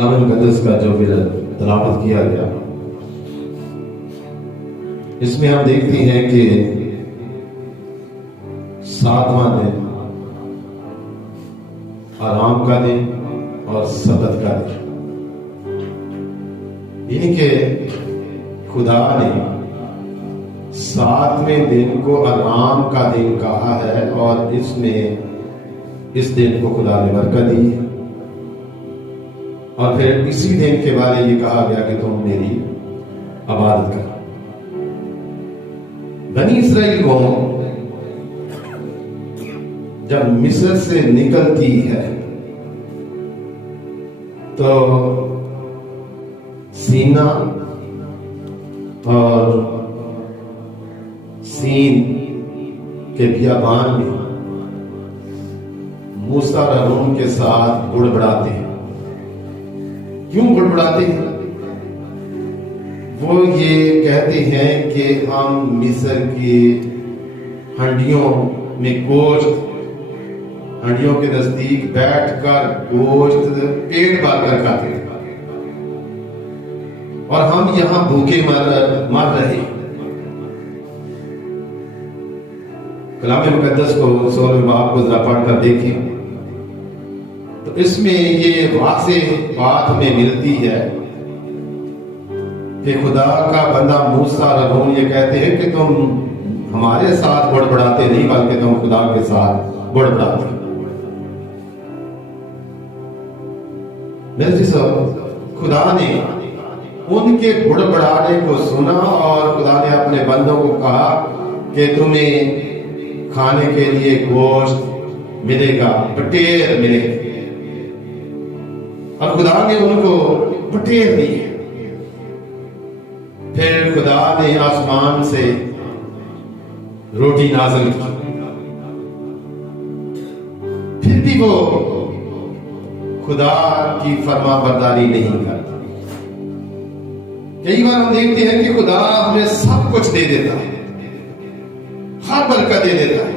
کلام مقدس کا جو پھر تلاوت کیا گیا، اس میں ہم دیکھتے ہیں کہ 7واں دن آرام کا دن اور سبت کا دن، یعنی کہ خدا نے 7ویں دن کو آرام کا دن کہا ہے، اور اس میں اس دن کو خدا نے برکت دی، اور پھر اسی دن کے بارے یہ کہا گیا کہ تم میری عبادت کرو۔ بنی اسرائیل کو جب مصر سے نکلتی ہے تو سینا اور سین کے بیابان میں موسیٰ اور ہارون کے ساتھ بڑبڑاتے ہیں۔ کیوں بڑبڑاتے ہیں؟ وہ یہ کہتے ہیں کہ ہم مصر کی ہنڈیوں میں گوشت، ہنڈیوں کے نزدیک بیٹھ کر گوشت پیٹ بھر کر کھاتے ہیں، اور ہم یہاں بھوکے مر رہے۔ کلام مقدس کو 16ویں باب کو ذرا پڑھ کر دیکھیں تو اس میں یہ واضح بات ہمیں ملتی ہے کہ خدا کا بندہ موسیٰ اور ہارون یہ کہتے ہیں کہ تم ہمارے ساتھ بڑبڑاتے نہیں بلکہ تم خدا کے ساتھ بڑبڑاتے۔ خدا نے ان کے بڑبڑانے کو سنا، اور خدا نے اپنے بندوں کو کہا کہ تمہیں کھانے کے لیے گوشت ملے گا، بٹیر ملے گا، اور خدا نے ان کو بٹیر دی۔ پھر خدا نے آسمان سے روٹی نازل کی، پھر بھی وہ خدا کی فرما برداری نہیں کرتا۔ کئی بار ہم دیکھتے ہیں کہ خدا ہمیں سب کچھ دے دیتا ہے، ہر برکت دے دیتا ہے،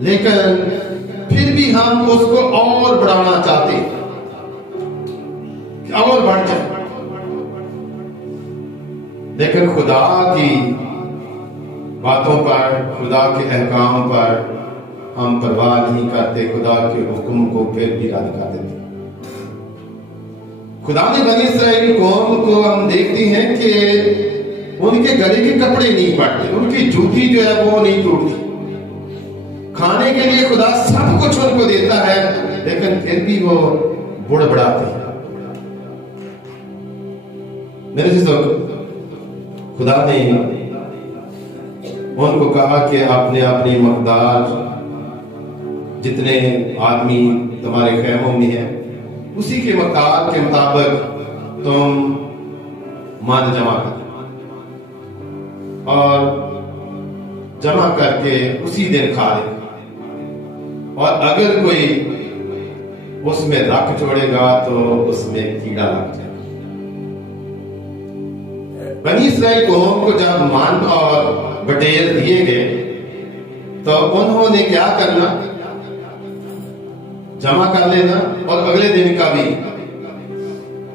لیکن پھر بھی ہم اس کو اور بڑھانا چاہتے ہیں کہ اور بڑھ جائے، لیکن خدا کی باتوں پر، خدا کے احکام پر ہم پرواہ نہیں کرتے، خدا کے حکم کو پھر بھی رد کر دیتے۔ خدا نے بنی اسرائیل قوم کو ہم دیکھتے ہیں کہ ان کے گلے کے کپڑے نہیں پھٹتے، ان کی جوتی جو ہے وہ نہیں ٹوٹتی، کھانے کے لیے خدا سب کچھ ان کو دیتا ہے، لیکن پھر بھی وہ بڑبڑاتے ہیں۔ میرے خدا نے ان کو کہا کہ اپنے اپنی مقدار جتنے آدمی تمہارے خیموں میں ہیں اسی کے مقدار کے مطابق تم ماند جمع کرو، اور جمع کر کے اسی دن کھا لے، اور اگر کوئی اس میں رکھ چھوڑے گا تو اس میں کیڑا لگ جائے۔ بنی اسرائیل قوم کو جب ماند اور بٹیر دیے گئے تو انہوں نے کیا کرنا؟ جمع کر لینا، اور اگلے دن کا بھی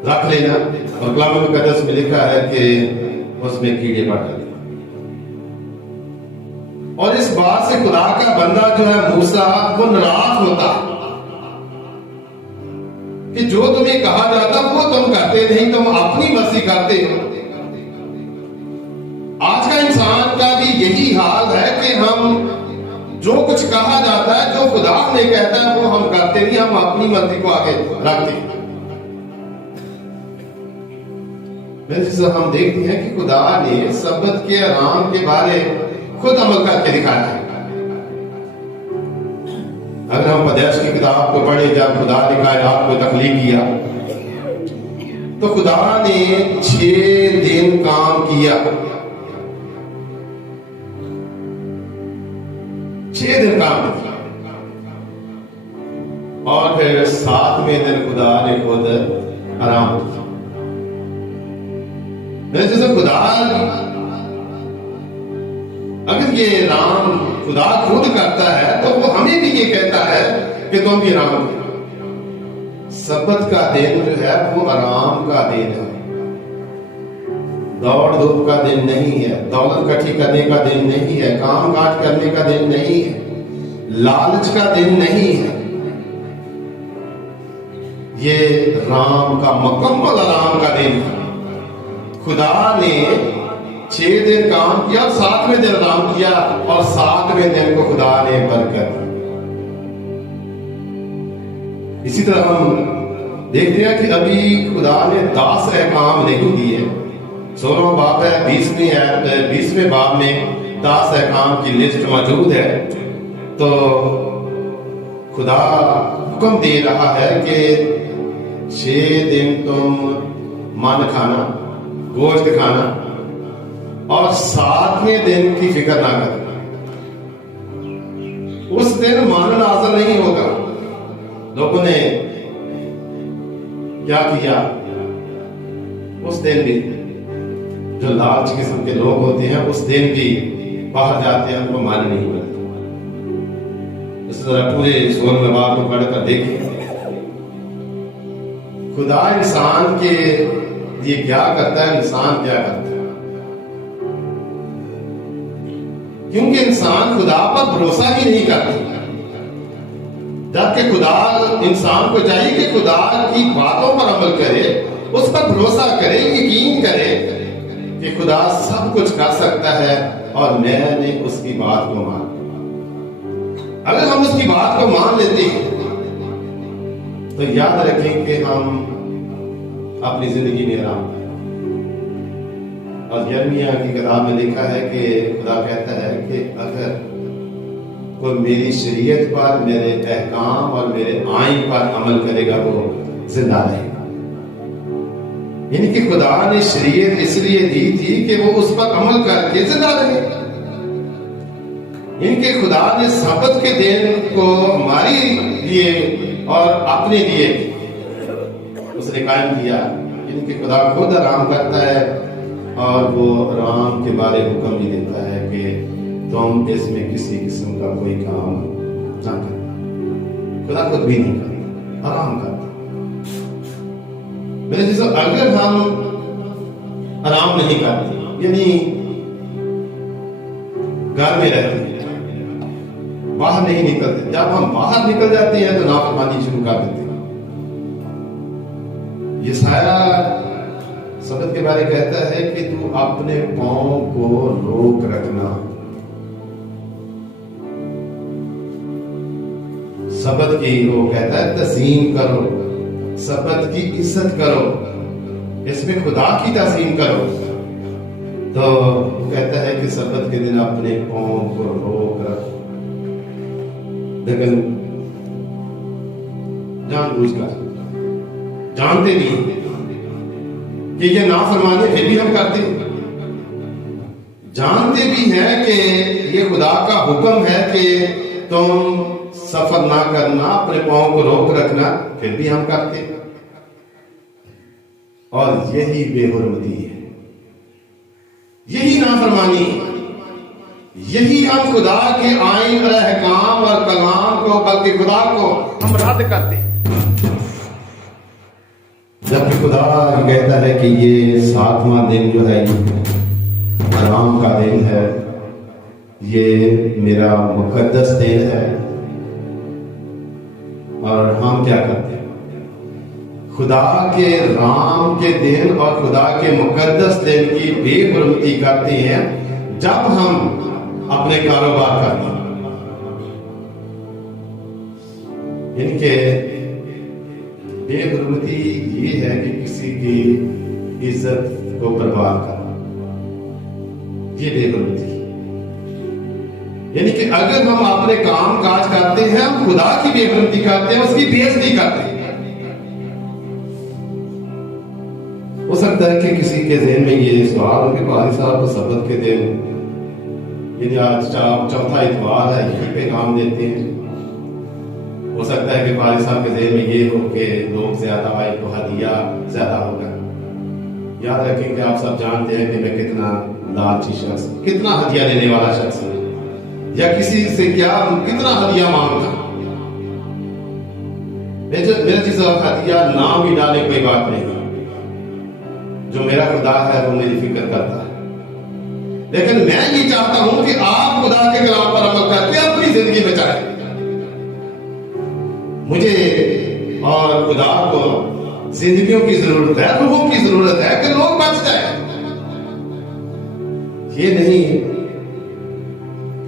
رکھ لینا، اور کلام مقدس میں لکھا ہے کہ اس میں کیڑے پڑ جاتے۔ اور اس بات سے خدا کا بندہ جو ہے موسیٰ وہ ناراض ہوتا کہ جو تمہیں کہا جاتا وہ تم کرتے نہیں، تم اپنی مرضی کرتے ہو۔ آج کا انسان کا بھی یہی حال ہے کہ ہم جو کچھ کہا جاتا ہے، جو خدا نے کہتا ہے وہ ہم کرتے نہیں، ہم اپنی مرضی کو آگے رکھتے ہیں۔ ہم دیکھتے ہیں کہ خدا نے سبت کے آرام کے بارے خود عمل کر کے دکھایا ہے۔ اگر ہم پیدائش کی کتاب کو پڑھیں، جب خدا نے کائنات کو تخلیق کیا تو خدا نے 6 دن کام کیا، 6 دن کام کیا، اور پھر 7ویں دن خدا نے خود آرام کیا۔ جیسے خدا اگر یہ آرام خدا خود کرتا ہے تو وہ ہمیں بھی یہ کہتا ہے کہ تم بھی آرام کرو۔ سبت کا دن جو ہے وہ آرام کا دن ہے، دوڑ دھوپ کا دن نہیں ہے، دولت کٹھی کرنے کا دن نہیں ہے، کام کاج کرنے کا دن نہیں ہے، لالچ کا دن نہیں ہے۔ یہ رام کا مکمل آرام کا دن ہے۔ خدا نے 6 دن کام کیا، 7ویں دن آرام کیا، اور 7ویں دن کو خدا نے برکت دی۔ اسی طرح ہم دیکھتے ہیں کہ ابھی خدا نے 10 احکام نہیں دیے۔ 16واں باب ہے، 20ویں باب میں 10 احکام کی لسٹ موجود ہے۔ تو خدا حکم دے رہا ہے کہ 6 دن تم من کھانا، گوشت کھانا، اور 7ویں دن کی فکر نہ کرنا۔ اس دن من نازل نہیں ہوگا۔ لوگوں نے کیا کیا اس دن بھی؟ جو لالچ قسم کے لوگ ہوتے ہیں اس دن بھی باہر جاتے ہیں، ان کو مان نہیں ملتا۔ اس طرح پورے 16ویں باب کو پڑھ کر دیکھیں خدا انسان کے لیے کیا کرتا ہے، انسان کیا کرتا ہے۔ کیونکہ انسان خدا پر بھروسہ ہی نہیں کرتا، جبکہ خدا انسان کو چاہیے کہ خدا کی باتوں پر عمل کرے، اس پر بھروسہ کرے، یقین کرے کہ خدا سب کچھ کر سکتا ہے اور میں نے اس کی بات کو مان۔ اگر ہم اس کی بات کو مان لیتے ہیں تو یاد رکھیں کہ ہم اپنی زندگی میں آرام پائیں۔ اور یرمیہ کی کتاب میں لکھا ہے کہ خدا کہتا ہے کہ اگر کوئی میری شریعت پر، میرے احکام اور میرے آئین پر عمل کرے گا وہ زندہ رہے گا۔ یعنی کہ خدا نے شریعت اس لیے دی تھی کہ وہ اس پر عمل کر کے زندہ رہے۔ یعنی کہ خدا نے سبت کے دن کو ہمارے لیے اور اپنے لیے اس نے قائم کیا۔ یعنی کہ خدا خود آرام کرتا ہے اور وہ آرام کے بارے حکم بھی دیتا ہے کہ تم اس میں کسی قسم کا کوئی کام نہ کرنا۔ خدا خود بھی نہیں کرتا، آرام کرتا۔ میرے جیسا اگر ہم آرام نہیں کرتے، یعنی گھر میں رہتے ہیں، باہر نہیں نکلتے، جب ہم باہر نکل جاتے ہیں تو نافرمانی شروع کر دیتے ہیں۔ یسایہ سبت کے بارے کہتا ہے کہ تو اپنے پاؤں کو روک رکھنا، سبت کی وہ کہتا ہے تعظیم کرو، سبت کی عزت کرو، اس میں خدا کی تعظیم کرو۔ تو کہتا ہے کہ سبت کے دن اپنے پاؤں کو روک رکھو، لیکن جان بوجھ کر جانتے نہیں کہ یہ نافرمانی پھر بھی ہم کرتے ہیں، جانتے بھی ہیں کہ یہ خدا کا حکم ہے کہ تم سفر نہ کرنا، اپنے پاؤں کو روک رکھنا، پھر بھی ہم کرتے ہیں۔ اور یہی بے حرمتی ہے، یہی نافرمانی ہے، یہی ہم خدا کے آئین اور احکام اور کلام کو، بلکہ خدا کو ہم رد کرتے ہیں۔ جبکہ خدا کہتا ہے کہ یہ 7واں دن جو ہے یہ آرام کا دن ہے، یہ میرا مقدس دن ہے۔ اور ہم کیا کرتے ہیں؟ خدا کے رام کے دن اور خدا کے مقدس دن کی بے حرمتی کرتے ہیں جب ہم اپنے کاروبار کرتے ہیں۔ ان کے بے حرمتی یہ ہے کہ کسی کی عزت کو برباد کرنا، یہ بے حرمتی۔ یعنی کہ اگر ہم اپنے کام کاج کرتے ہیں، ہم خدا کی بے حرمتی کرتے ہیں، اس کی بے عزتی کرتے ہیں۔ ہو سکتا ہے کہ کسی کے ذہن میں یہ سوال ہو کہ قاری صاحب کو سبت کے دن، یعنی آج چوتھا اتوار ہے، یہی پہ کام دیتے ہیں۔ ہو سکتا ہے کہ قاری صاحب کے ذہن میں یہ ہو کہ لوگ زیادہ آئے تو ہدیہ زیادہ ہوگا۔ یاد رکھیں کہ آپ سب جانتے ہیں کہ میں کتنا لالچی شخص، کتنا ہدیہ دینے والا شخص ہوں، یا کسی سے کتنا ہدیہ مانگتا۔ میرا چیز ہتھیار نام بھی ڈالے کوئی بات نہیں، جو میرا خدا ہے وہ میری فکر کرتا ہے، لیکن میں یہ چاہتا ہوں کہ آپ خدا کے کلام پر عمل کر کے اپنی زندگی بچائیں۔ مجھے اور خدا کو زندگیوں کی ضرورت ہے، لوگوں کی ضرورت ہے کہ لوگ بچ جائیں۔ یہ نہیں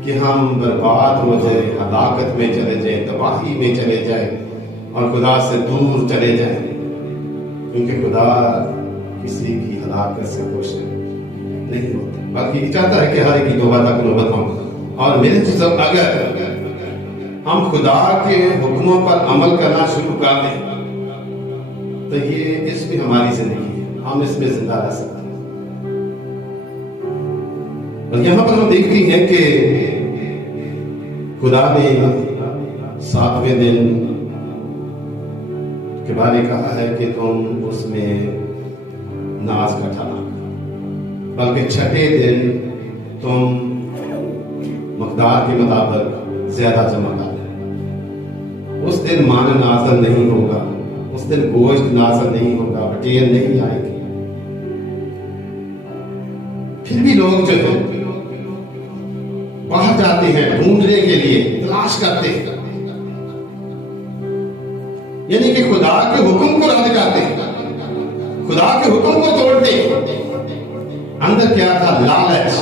کہ ہم برباد ہو جائیں، ہلاکت میں چلے جائیں، تباہی میں چلے جائیں اور خدا سے دور چلے جائیں، کیونکہ خدا کسی کی ہلاکت سے خوش نہیں ہوتا، بلکہ یہ چاہتا ہے کہ ہر ایک کی توبہ تک نوبت ہوں۔ اور میرے چیز اگر ہم خدا کے حکموں پر عمل کرنا شروع کر دیں تو یہ اس میں ہماری زندگی ہے، ہم اس میں زندہ رہ سکتے ہیں۔ اور یہاں پر ہم دیکھتے ہیں کہ خدا نے 7ویں دن کے بارے کہا ہے کہ تم اس میں ناز کا ٹھانا، بلکہ 6 دن تم مقدار کے مطابق زیادہ جمع کر۔ اس دن مان نازل نہیں ہوگا، اس دن گوشت نازل نہیں ہوگا، بٹیر نہیں آئے گی۔ پھر بھی لوگ جو ہے باہر جاتے ہیں ڈھونڈنے کے لیے، تلاش کرتے ہیں، یعنی کہ خدا کے حکم کو رد کرتے ہیں، خدا کے حکم کو توڑتے ہیں۔ اندر کیا تھا؟ لالچ۔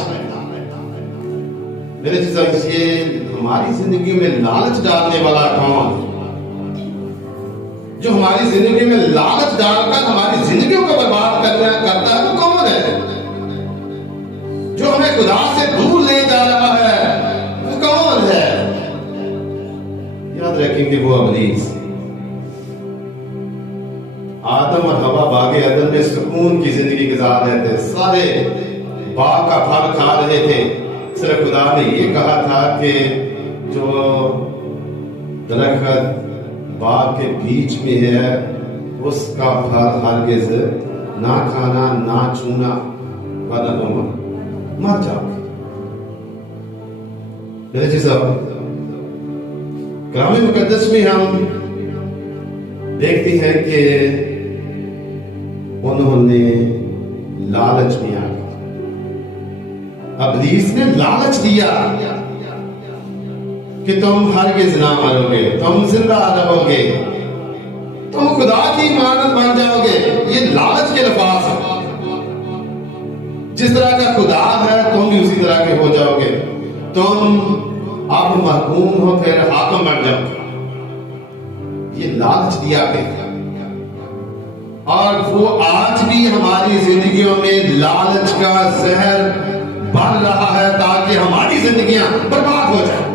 میرے چیز یہ ہماری زندگی میں لالچ ڈالنے والا کون؟ جو ہماری زندگی میں لالچ ڈال کر ہماری زندگیوں کو برباد کرتا ہے وہ کون ہے؟ جو ہمیں خدا سے دور لے جا رہا ہے وہ کون ہے؟ یاد رکھیں کہ وہ ابلیس۔ آدم اور حوا باغ عدن میں سکون کی زندگی گزار رہے تھے، سارے باغ کا پھل کھا رہے تھے، صرف خدا نے یہ کہا تھا کہ جو درخت باغ کے بیچ میں ہے اس کا پھل ہرگز نہ کھانا نہ چھونا ورنہ تم مر جاؤ گے۔ میرے جی صاحب کلام مقدس میں ہم دیکھتے ہیں کہ انہوں نے لالچ دیا، ابلیس نے لالچ دیا کہ تم ہرگز نہ مرو گے، تم زندہ رہو گے، تم خدا کی امانت بن جاؤ گے۔ یہ لالچ کے الفاظ ہیں۔ جس طرح کا خدا ہے تم بھی اسی طرح کے ہو جاؤ گے، تم اب محکوم ہو پھر حاکم بن جاؤ گے۔ یہ لالچ دیا گیا، اور وہ آج بھی ہماری زندگیوں میں لالچ کا زہر بن رہا ہے تاکہ ہماری زندگیاں برباد ہو جائیں۔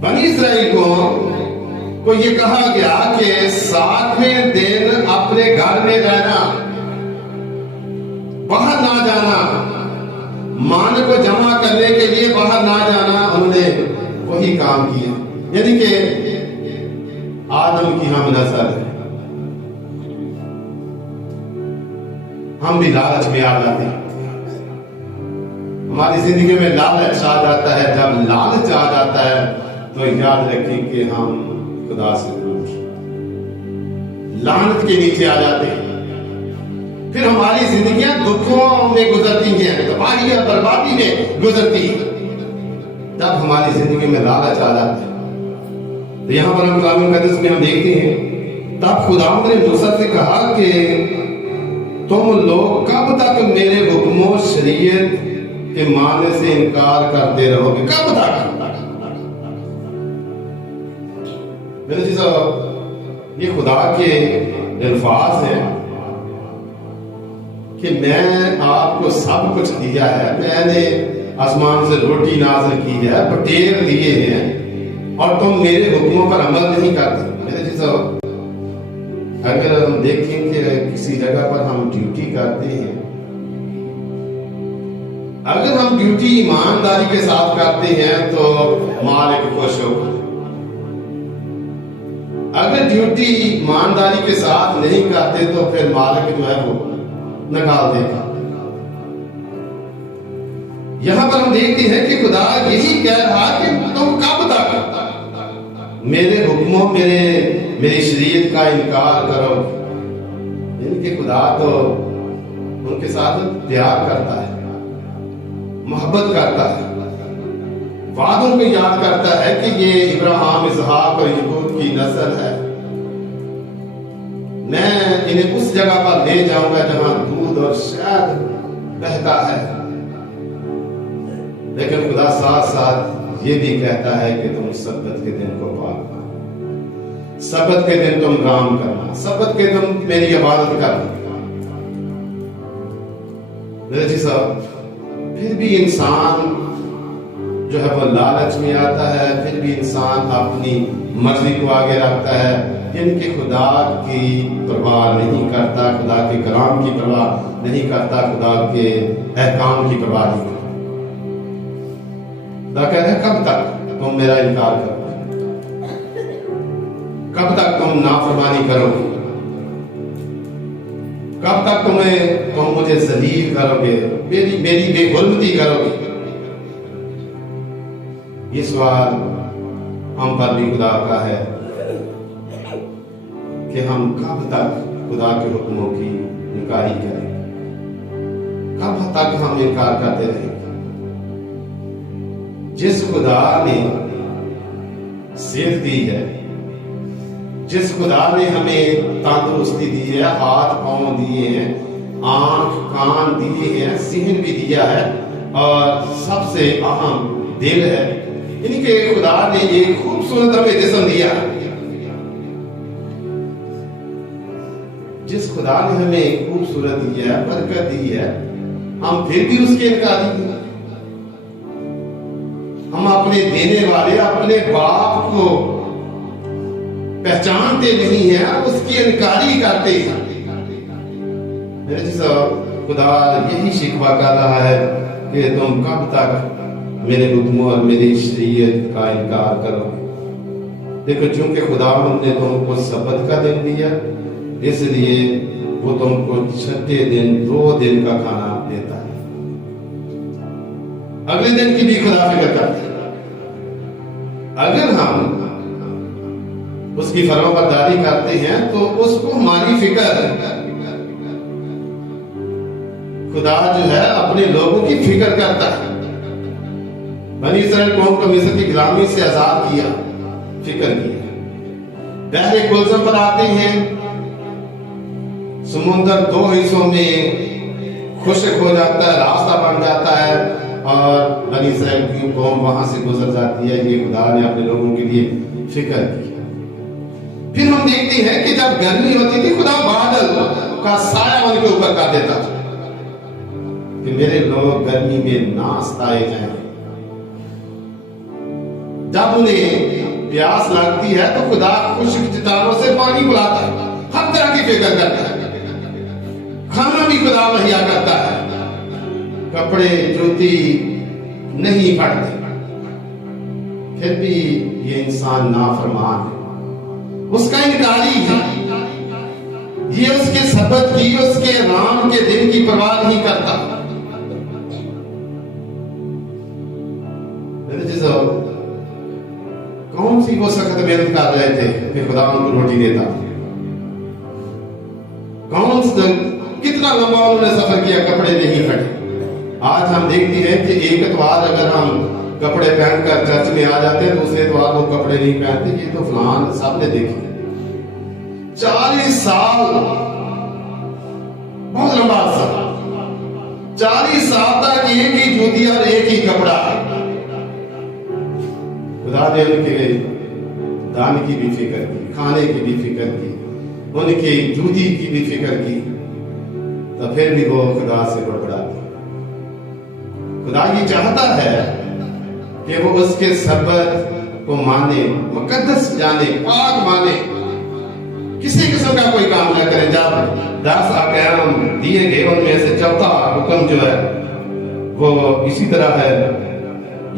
بنی اسرائیل کو یہ کہا گیا کہ 7ویں دن اپنے گھر میں رہنا، باہر نہ جانا، مان کو جمع کرنے کے لیے باہر نہ جانا۔ انہوں نے وہی کام کیا، یعنی کہ آدم کی ہم نسل ہے، ہم بھی لالچ میں آ جاتے ہیں۔ ہماری زندگی میں لالچ آ جاتا ہے، جب لالچ آ جاتا ہے تو یاد رکھیں کہ ہم خدا سے دور لعنت کے نیچے آ جاتے ہیں۔ پھر ہماری زندگیاں دکھوں میں گزرتی ہیں، تباہی اور بربادی میں گزرتی ہیں، جب ہماری زندگی میں لالچ آ جاتا ہے۔ تو یہاں پر ہم کلام مقدس میں ہم دیکھتے ہیں تب خداوند نے موسیٰ سے کہا کہ تم لوگ کب تک میرے حکم و شریعت کے ماننے سے انکار کرتے رہو گے؟ کب تک؟ میرے چیزا یہ خدا کے الفاظ ہیں کہ میں آپ کو سب کچھ دیا ہے، میں نے آسمان سے روٹی نازل کی ہے، بٹیر دیے ہیں، اور تم میرے حکموں پر عمل نہیں کرتے۔ میرے چیزا اگر ہم دیکھیں کہ کسی جگہ پر ہم ڈیوٹی کرتے ہیں، اگر ہم ڈیوٹی ایمانداری کے ساتھ کرتے ہیں تو مالک خوش ہوگا، اگر ڈیوٹی ایمانداری کے ساتھ نہیں کرتے تو پھر مالک جو ہے وہ نکال دے گا۔ یہاں پر ہم دیکھتے ہیں کہ خدا یہی کہہ رہا کہ تم کب تک میرے حکموں میری شریعت کا انکار کرو. ان کے خدا تو ان کے ساتھ پیار کرتا ہے, محبت کرتا ہے, وعدوں کو یاد کرتا ہے کہ یہ ابراہیم, اسحاق اور یعقوب کی نسل ہے. میں انہیں اس جگہ پر لے جاؤں گا جہاں دودھ اور شہد بہتا ہے. لیکن خدا ساتھ ساتھ یہ بھی کہتا ہے کہ تم سبت کے دن کو پاک کرنا, سبت کے دن تم کام کرنا, سبت کے دن میری عبادت کرنا. میرے جی صاحب, پھر بھی انسان جو ہے وہ لالچ میں آتا ہے, پھر بھی انسان اپنی مرضی کو آگے رکھتا ہے, جن کے خدا کی پرواہ نہیں کرتا, خدا کے کلام کی پرواہ نہیں کرتا, خدا کے احکام کی پرواہ نہیں کرتا. خدا کہتا ہے کب تک تم میرا انکار کرو گے, کب تک تم نافرمانی کرو گے, کب تک تم مجھے ذلیل کرو گے, میری بے حرمتی کرو گے. یہ سوال ہم پر بھی خدا کا ہے کہ ہم کب تک خدا کے حکموں کی انکاری کریں گے, کب تک ہم انکار کرتے رہیں گے. جس خدا نے صحت دی ہے, جس خدا نے ہمیں تندرستی دی ہے, ہاتھ پاؤں دیے ہیں, آنکھ کان دیے ہیں, ذہن بھی دیا ہے, اور سب سے اہم دل ہے, یعنی کہ خدا نے ایک خوبصورت ہمیں جسم دیا. جس خدا نے ہمیں ایک خوبصورت دی ہے, برکت دی ہے, ہم پھر بھی اس کے انکاری ہیں. ہم اپنے دینے والے اپنے باپ کو پہچانتے نہیں ہیں, اس کی انکاری کرتے ہیں. میرے جی صاحب, خدا یہی شکوہ کر رہا ہے کہ تم کب تک میرے حکموں اور میری شریعت کا انکار کرو. دیکھو, چونکہ خدا نے تم کو سبت کا دن دیا, اس لیے وہ تم کو چھٹے دن 2 دن کا کھانا دیتا ہے. اگلے دن کی بھی خدا فکر کرتا ہے. اگر ہم اس کی فرما برداری کرتے ہیں تو اس کو ہماری فکر, خدا جو ہے اپنے لوگوں کی فکر کرتا ہے. بنی اسرائیل قوم کو مصر کی غلامی سے آزاد کیا, فکر کیا. بحر کلثم پر آتے ہیں, سمندر 2 حصوں میں خشک ہو جاتا ہے, راستہ بن جاتا ہے, اور بنی اسرائیل کی قوم وہاں سے گزر جاتی ہے. یہ خدا نے اپنے لوگوں کے لیے فکر کی. پھر ہم دیکھتے ہیں کہ جب گرمی ہوتی تھی, خدا بادل کا سایہ ان کے اوپر کر دیتا تھا کہ میرے لوگ گرمی میں نہ ستائے جائیں. جب انہیں پیاس لگتی ہے تو خدا خشک چٹانوں سے پانی پلاتا ہے, ہر طرح کی فکر کرتا ہے. کھانا بھی خدا مہیا کرتا ہے, کپڑے جوتی نہیں پھٹتے. پھر بھی یہ انسان نافرمان ہے, اس کا انکاری ہے. یہ اس کے سبت کی, اس کے رام کے دن کی پرواہ نہیں کرتا. کون سی وہ سخت محنت کر رہے تھے کہ خدا ان کو روٹی دیتا, کتنا لمبا انہوں نے سفر کیا, کپڑے نہیں پھٹے. آج ہم دیکھتے ہیں کہ ایک اتوار اگر ہم کپڑے پہن کر چرچ میں آ جاتے ہیں, دوسرے اتوار وہ کپڑے نہیں پہنتے. یہ تو فلان سب نے دیکھی. 40 سال بہت لمبا عرصہ, 40 سال تک ایک ہی جوتی اور ایک ہی کپڑا. خدا نے ان کے دان کی بھی فکر کی, کھانے کی بھی فکر کی, ان کی جوتی کی بھی فکر کی, تو پھر بھی وہ خدا سے بڑبڑاتے. خدا یہ چاہتا ہے کہ وہ اس کے سبت کو مانے, مقدس جانے, پاک مانے, کسی قسم کا کوئی کام نہ کرے. جب 10 احکام دیے گئے ان میں سے چوتھا حکم جو ہے وہ اسی طرح ہے,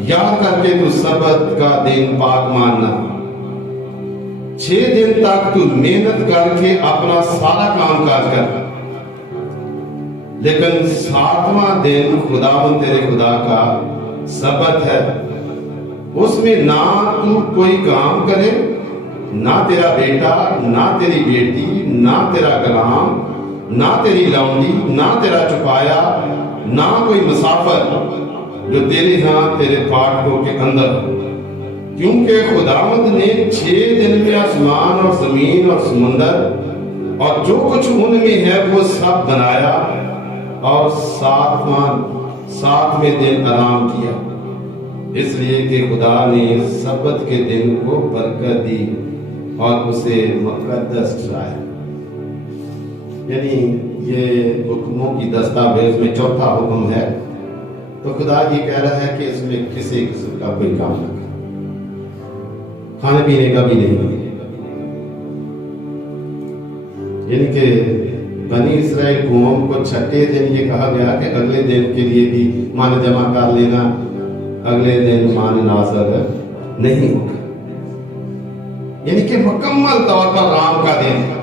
یاد کر کے تو سبت کا دن پاک ماننا. 6 دن تک تو محنت کر کے اپنا سارا کام کاج کر, لیکن 7واں دن خداوند تیرے خدا کا سبت ہے, اس میں نہ تو کوئی کام کرے نہ تیرا بیٹا، نہ تیری بیٹی، نہ تیرا غلام، نہ تیری لونڈی، نہ تیرا چپایا، نہ کوئی مسافر جو تیرے ہاں تیرے پھاٹکوں کے اندر ہو، کیونکہ خداوند نے 6 دن میں آسمان اور زمین اور سمندر اور جو کچھ ان میں ہے وہ سب بنایا، اور ساتویں دن آرام کیا، اس لیے کہ خدا نے سبت کے دن کو برکت دی اور اسے مقدس ٹھہرایا۔ یعنی یہ حکموں کی دستاویز میں چوتھا حکم ہے، تو خدا یہ کہہ رہا ہے کہ اس میں کسی قسم کا کوئی کام نہ کرے، کھانے پینے کا بھی نہیں۔ یعنی کہ بنی اسرائیل قوم کو 6 دن یہ کہا گیا کہ اگلے دن کے لیے بھی مان جمع کر لینا، اگلے دن مان نازل نہیں ہوگا، یعنی کہ مکمل طور پر آرام کا دن ہے،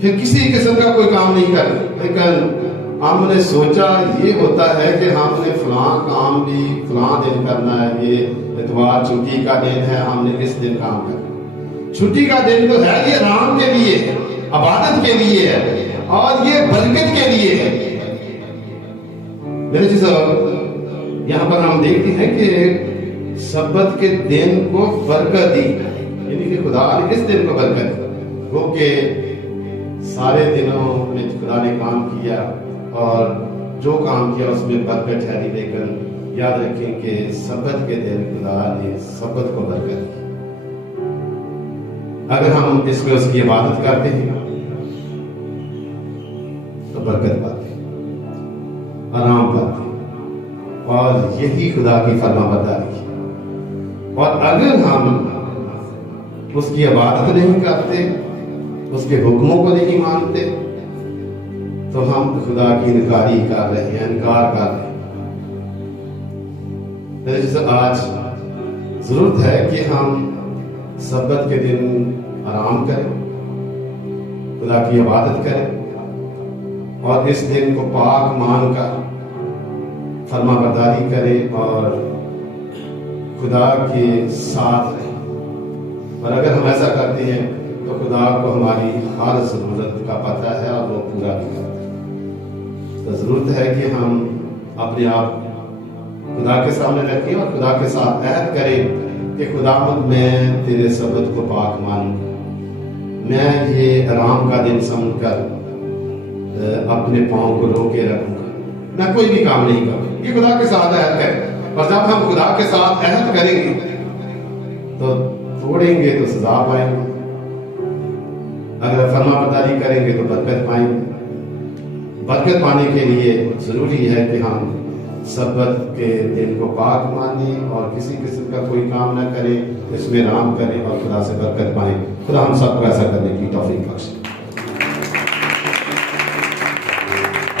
پھر کسی قسم کا کوئی کام نہیں کرنا۔ لیکن ہم نے سوچا یہ ہوتا ہے کہ ہم نے فلاں کام بھی فلاں دن کرنا ہے، یہ اتوار چھٹی کا دن ہے، ہم نے اس دن کام کرنا۔ چھٹی کا دن تو ہے یہ آرام کے لیے ہے، عبادت کے لیے ہے، اور یہ برکت کے لیے ہے۔ میرے جیسا یہاں پر ہم دیکھتے ہیں کہ سبت کے دن کو برکت دی، یعنی کہ خدا نے اس دن کو برکت دی، وہ کہ سارے دنوں میں خدا نے کام کیا اور جو کام کیا اس میں برکت ٹھہری، لیکن یاد رکھیں کہ سبت کے دن خدا نے سبت کو برکت دی۔ اگر ہم اس میں اس کی عبادت کرتے ہیں تو برکت پاتے ہیں، آرام پاتے ہیں، اور یہی خدا کی فرما برداری ہے۔ اور اگر ہم اس کی عبادت نہیں کرتے، اس کے حکموں کو نہیں مانتے، تو ہم خدا کی انکاری کر رہے ہیں، انکار کر رہے ہیں۔ جیسے آج ضرورت ہے کہ ہم سبت کے دن آرام کریں، خدا کی عبادت کریں، اور اس دن کو پاک مان کر فرما برداری کریں اور خدا کے ساتھ رہیں۔ اور اگر ہم ایسا کرتے ہیں تو خدا کو ہماری ہر ضرورت کا پتہ ہے اور وہ پورا بھی کرتا ہے۔ تو ضرورت ہے کہ ہم اپنے آپ خدا کے سامنے رکھیں اور خدا کے ساتھ عہد کریں کہ خداوند میں تیرے سبت کو پاک مانوں گا، میں یہ آرام کا دن سمجھ کر اپنے پاؤں کو روکے رکھوں گا، میں کوئی بھی کام نہیں کروں۔ یہ خدا کے ساتھ عہد کریں، اور جب ہم خدا کے ساتھ عہد کریں گے تو توڑیں گے تو سزا پائیں گے، اگر فرما برداری کریں گے تو برکت پائیں گے۔ برکت پانے کے لیے ضروری ہے کہ ہم سبت کے دن کو پاک مانیں اور کسی قسم کا کوئی کام نہ کریں، اس میں آرام کریں اور خدا سے برکت پائیں۔ خدا ہم سب کو ایسا کرنے کی توفیق بخشے۔